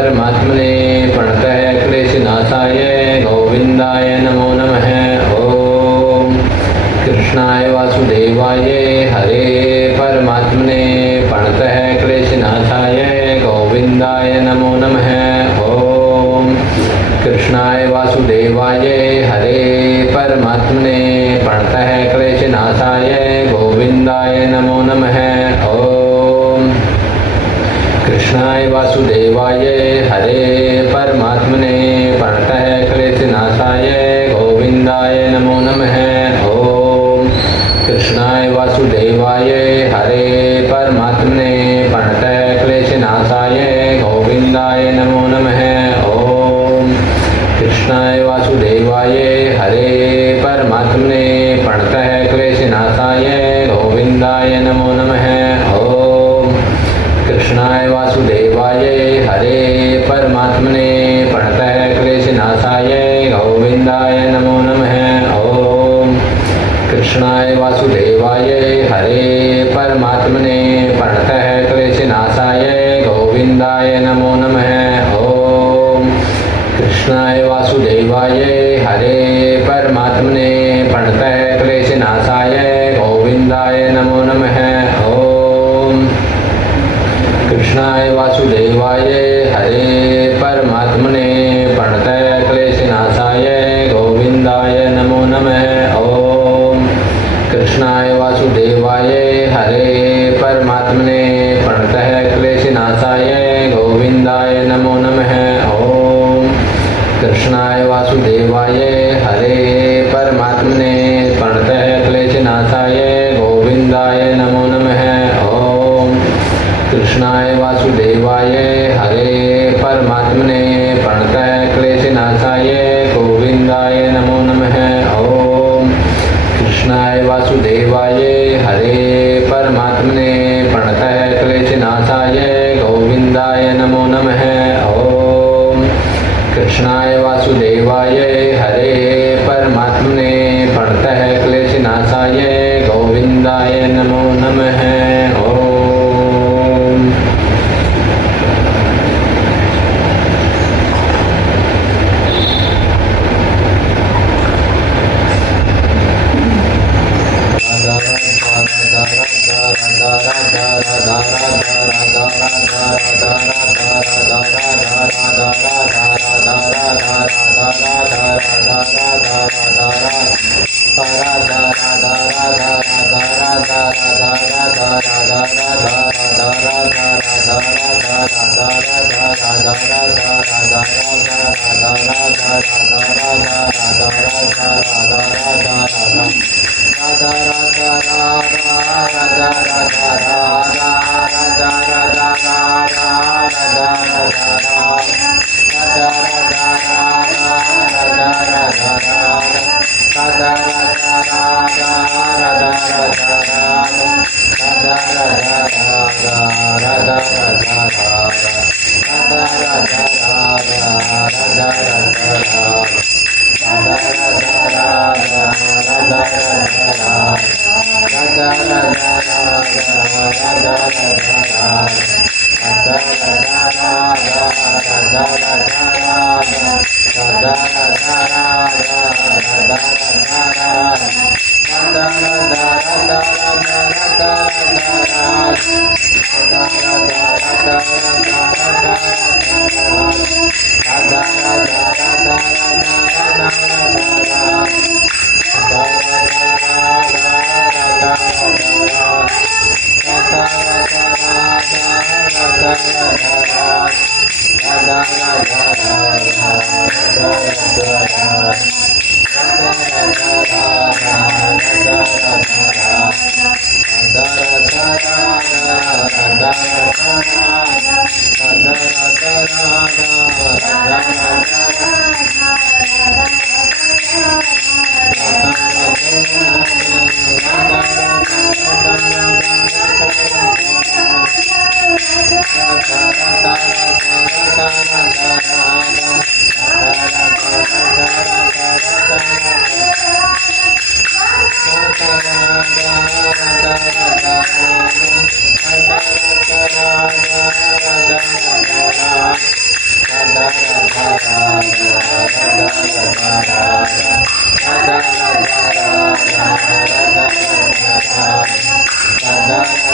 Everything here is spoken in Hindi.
परमात्मने प्रणतः क्लेशनाशाय गोविन्दाय नमो नमः। ओम कृष्णाय वासुदेवाय हरे परमात्मने प्रणतः क्लेशनाशाय गोविन्दाय नमो नमः। ओम कृष्णाय वासुदेवाय हरे परमात्मने प्रणतः क्लेशनाशाय गोविन्दाय नमो नमः। ओम कृष्णाय वासुदेवाय हरे परमात्मने प्रणतः क्लेशनाशाय गोविन्दाय नमो नमः। ओम कृष्णाय वासुदेवाय हरे परमात्मने प्रणतः क्लेशनाशाय गोविन्दाय नमो नमः। ओम कृष्णाय वासुदेवाय हरे परमात्मने प्रणतः क्लेशनाशाय गोविन्दाय नमो नमः। ओम कृष्णाय वासुदेवाय हरे परमात्मने प्रणतः क्लेशनाशाय गोविन्दाय नमो नमः। ओम कृष्णाय वासुदेवाय हरे परमात्मने प्रणतः क्लेशनाशाय गोविन्दाय नमो नमः। ओम कृष्णाय वासुदेवाय हरे परमात्मने प्रणतः क्लेशनाशाय गोविन्दाय नमो नमः। ओम कृष्णाय वासुदेवाय हरे परमात्मने प्रणतः क्लेशनाशाय गोविन्दाय नमो नमः। ओम कृष्णाय वासुदेवाय हरे परमात्मने प्रणतः क्लेशनाशाय गोविन्दाय नमो नमः। ओम कृष्णाय वासुदेवाय हरे परमात्मने प्रणतः क्लेशनाशाय गोविन्दाय नमो नमः। ओम कृष्णाय वासुदेवाय हरे परमात्मने प्रणतः क्लेशनाशाय गोविन्दाय नमो नमः। ओम कृष्णाय वासुदेवाय हरे परमात्मने प्रणतः क्लेशनाशाय गोविन्दाय नमो नमः। ओम कृष्णाय वासुदेवाय हरे परमात्मने प्रणतः क्लेशनाशाय गोविन्दाय नमो नमः। ओम Radha